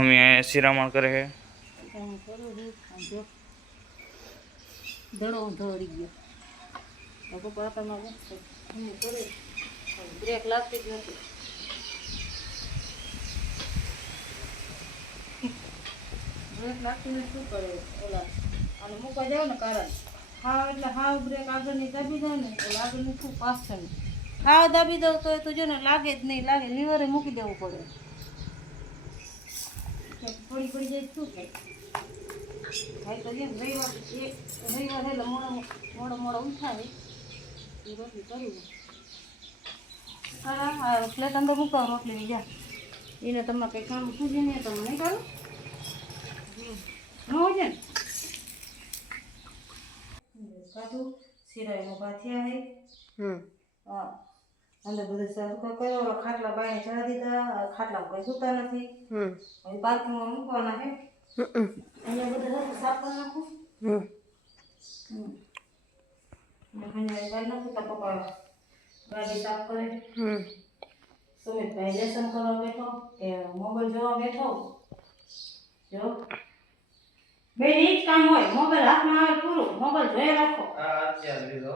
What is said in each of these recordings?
Mummy શિરામણ કરે છે. ધડો ધોરી ગયો બ્રેક લાગતી જ નથી. બ્રેક લાગતી નથી શું કરે ઓલા અને મૂકવા જાવ ને કારણ હાવ એટલે હાવ બ્રેક આગળની દાબી દો ને એટલે આગળની શું પાછળની હાવ દાબી દઉં તો જો ને લાગે જ નહીં, લાગે લીવરે મૂકી દેવું પડે. પડી પડી જાય શું થાય? ભાઈ તો જેમ રવિવાર એટલે મોડો ઉઠાવે એ રોટલી કરવું. સારા પ્લેટ અંદર મૂકવા રોટલી બીજા એને તમે કંઈ કામ પૂછી નહીં તમે નહીં કરો ન હોય ને કાઢું સિરાઈનો ભાથિયા હે. હા અંદર બધું સરખો કર્યો. ખાટલા બાઈને ચડા દીધા. ખાટલા કોઈ સૂતા નથી. હવે પાર્કિંગમાં મૂકવાના હે. અહીંયા બધું સાફ કરી નાખું. પપ્પા ગાડી સાફ કરે. સુમિતભાઈ લેસન કરવા બેઠો કે મોબાઈલ જોવા બેઠો. જો બે જ કામ હોય. મોબાઈલ હાથમાં આવે પૂરું. મોબાઈલ જોઈ રાખો. અત્યારે લીધો.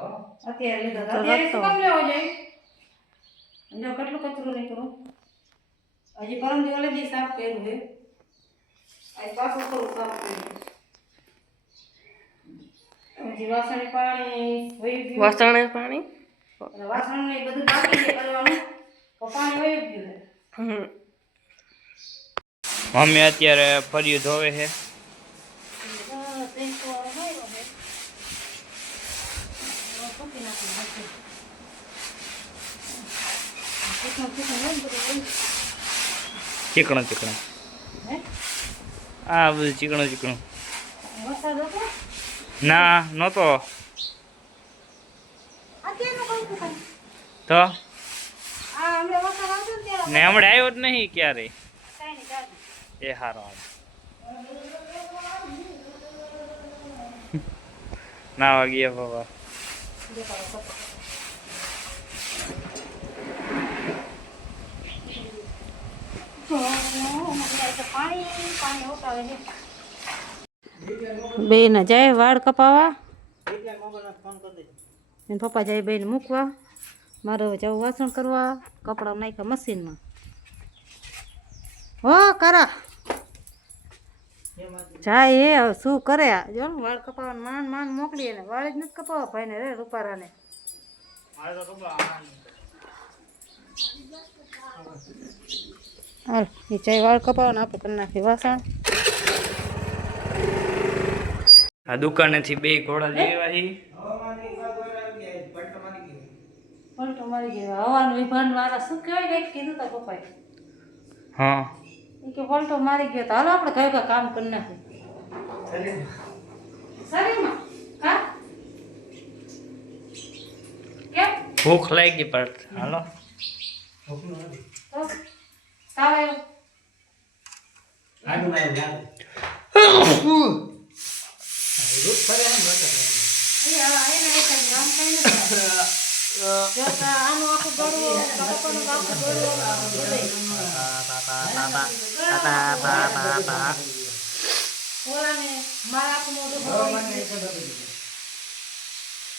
અત્યારે શું કામ લેવો જોઈએ? જો કેટલું કચરું નહીં કરું. હજી પરમ દિવસે બી સાફ કર્યું છે. આ પાછું કરું સાફ કર્યું. હજી વાસણ પાણી વાસણ ને બધું બાકી છે કરવાનું. પાણી વહી ગયું છે. મમ્મી અત્યારે ફર્યું ધોવે છે. ચીકણું ચીકણું આ બધું ચીકણું ચીકણું. ના નહોતો તો ને હમણાં આવ્યો જ નહીં ક્યારે. એ હારો ના વાગ્યા બાબા. બેન જાય વાળ કપાવા. પપ્પા જાય બેન મૂકવા. મારે જવું વાસણ કરવા. કપડા નાખ્યા મશીનમાં. હો કરા જાય એ હવે શું કરે? જો ને વાળ કપાવા માંડ મોકલીએ ને વાળ જ નથી કપાવા ભાઈને રે રૂપારાને. હાલ એ ચાય વાળ કપાવાને આપણે કરી નાખીએ વાસણ. આ દુકાનેથી બે ઘોડા લેવા હી. પલટો મારી ગયા હવાનું વિભાન વાળા શું કહેવાય કંઈક કીધું તા પપ્પાએ. હા એ કે પલટો મારી ગયો તો હાલો આપણે કયું કામ કરી નાખીએ શરીરમાં. કા કેમ ભૂખ લાગી પડત હાલો. તાવે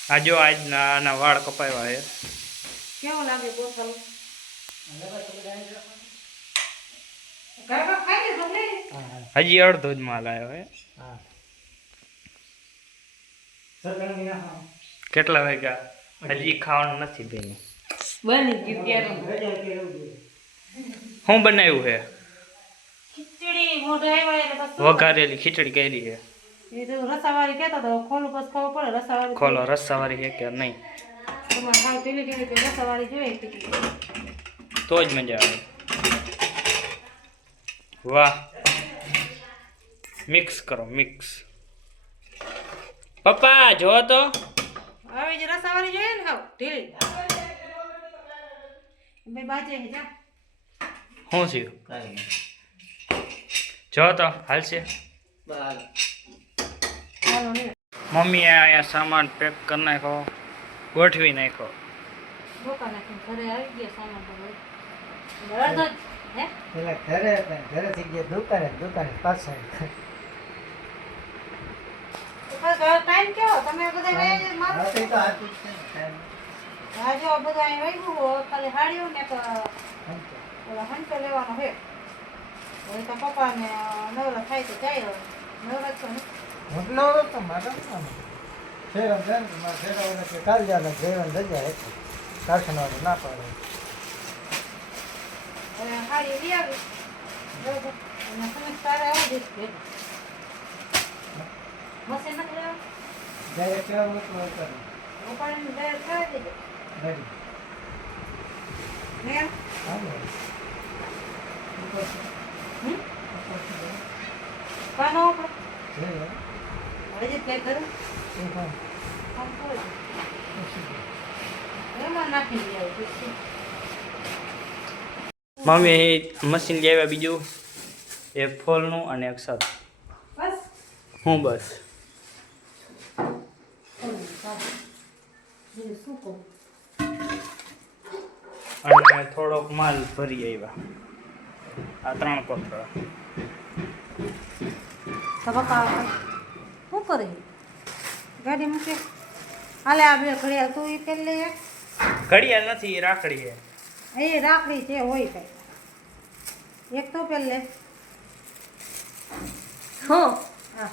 આજો આજના વાળ કપાવ્યા છે. કેવો લાગે બોથલ? હજી અડધો જ માલ આવ્યો હે. કેટલા વાગ્યા? હજી ખાવાનું નથી બેની. બની ગયું. શું બનાવ્યું છે? ખીચડી મોઢે આવ્યા એટલે બસ વઘારેલી ખીચડી કરી છે. એ તો રસાવાળી કહેતા તો ખોલું બસ ખબર પડે રસાવાળી. ખોલો રસાવાળી છે કે નહીં? તમારે ખાવ તેવી કેવી રસાવાળી જોઈએ તો જ મજા આવે. વાહ મિક્સ કરો મિક્સ. પપ્પા જો તો હવે જે રસાવાળી જોઈએ ને ખાવ ઢીલી બે બાજે જા. શું થયું? જો તો હાલશે. મમ્મીએ અહીંયા સામાન પેક કરી નાખ્યો, ગોઠવી નાખ્યો. હે પેલા ઘરે હતા ને ઘરેથી ગયા દુકાને ને દુકાને પાછળ ટાઈમ કેવો તમે બધા હા, તે તો હાચું જ છે ને, time. હા જો બધા અહીં વાગ્યું હોય, ખાલી હાડ્યું ને તો સમજો. ઓલા હંટો લેવાનો છે હવે તો પપ્પાને નવરા થાય તો જાય હવે નવરા છો ને હું જ નવરો હતો, મારે શું કામ હતું? શેરમ છે ને, મારા શેરાવાળા કે કાલ જાને જયવાન રજા હતી. કારખાનાવાળા ના પાડે. હવે હાડી લઈ આવી બરોબર અને તમે તારે આવી જઈશ ભેગું મશીન નથી લેવા જ્યારે કહેવું હતું એ કરું. ઉપાડીને જાય કરાવી દેજો રેડી. ને હાલો. ઉપર છે. હમ ઉપર છે. કાનો આપણે જઈ લો. હવે જે પ્લે કરું એ કામ. કામ કરે ઓછું છે. એમાં નાખી લઈ આવી મમ્મી મશીન લઈ આવ્યા બીજું એક ફોલનું અને એક સર બસ હું બસ બીજું શું કહું અને થોડોક માલ ભરી આવ્યા આ 3 કોથળા તો પપ્પા શું કરે ગાડી મૂકે હાલે આ બે ઘડિયાળ તું એ તેલ લઈ આવ. ઘડિયાળ નથી રાખડી છે એ રાખડી છે હોય કઈ એક તો પેલ લે હું હા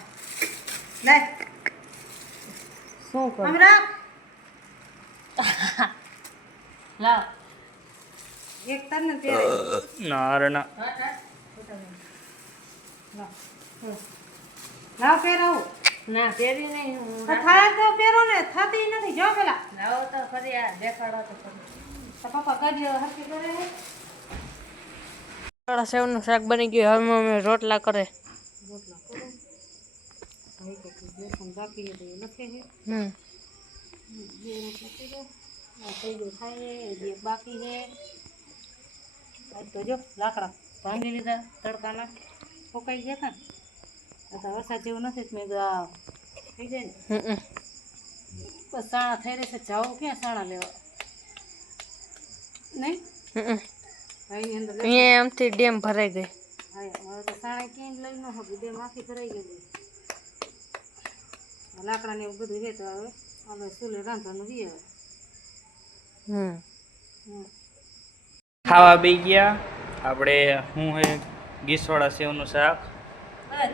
લાય શું કરું આમ રાખ લાવ એક તને પહેરાય ના રે ના લાવ પહેરાવું ના પહેરી નહીં હું તો થાય તો પહેરો ને થતી નથી જો પેલા લાવો તો ફરી આ દેખાડો તો ફરી તો પપ્પા કાઢ્યો હરકી કરે છે થોડા સેવનું શાક બની ગયું હવે મમ્મી રોટલા કરે રોટલા કરું ભાઈ કે બેસન બાકી છે તો એ લખે છે હમ બે રોટલા કરી દો આ થઈ ગયું થાય છે હજી એક બાકી છે આજ તો જો લાકડા ભાંગી લીધા તડકાના ફોકાઈ ગયા હતા ને તો વરસાદ જેવું નથી તો મેં કીધું આ થઈ જાય ને હમ બસ સાણા થઈ રહેશે જાવું ક્યાં સાણા લેવા નહીં હમ એની અંદર લઈ અહીંયા આમથી ડેમ ભરાઈ ગઈ હા હવે તો સાણા ક્યાંય લઈ ન હોય બે માખી ભરાઈ ગઈ લાકડા ને એવું બધું છે તો હવે આપણે ચૂલે રાંધવાનું રહીએ હવે હમ ખાવા બે ગયા આપણે શું હે ગીસવાળા સેવનું શાક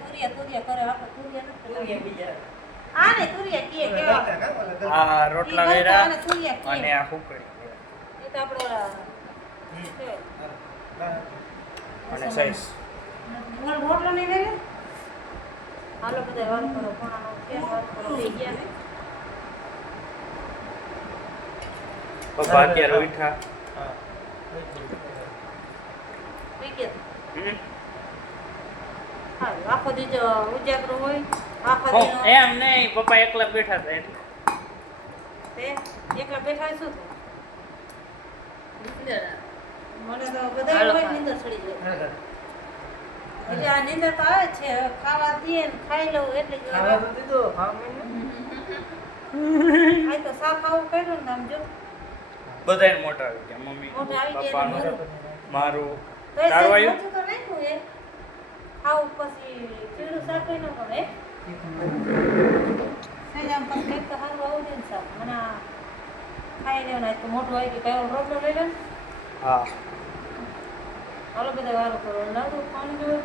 તુરિયા કરે આપણે તુરિયા બીજા હા ને તુરિયા કીએ કેવા આ રોટલા ઈ વેરા અને તુરિયા કીએ. અને આ હુકડી એ તો આપણે ઓલા અને સાઈઝ રોટલો નહીં વેલે હાલો બધા વાત કરો કોણાનો કેમ વાત કરો લઈ ગયા ને પપ્પા અત્યારે ઉઠા લઈ ગયા હા આખો દી જો ઉજાગરો હોય આખો દી એમ નહીં પપ્પા એકલા બેઠા હતા એટલે તે એકલા બેઠા શું થાય મને તો બધા હોય નીંદર ચડી જાય એટલે આ નીંદર તો આવે જ છે હવે ખાવા દઈએ ને ખાઈ લઉં એટલે જ ખાવા તો દીધો ખાવા આ તો શાક ખાવું કર્યું ને આમ જો બધાય મોટા આવી ગયા મમ્મી મોટા આવી ગયા પપ્પાનું એટલે મારું તો એ તારું સાહેબ આવ્યું મોટું તો નાખ્યું એ ખાવું પછી ચીડું શાક ન પડે સાહેબ આમ પછી કંઈક તો સારું આવું છે ને શાક મને આ ખાઈ લેવાનું આજ તો મોટું આવી ગયું કયો રોટલો લઈ લે હા હાલો બધા વારો કરો લાવું પાણી જોયું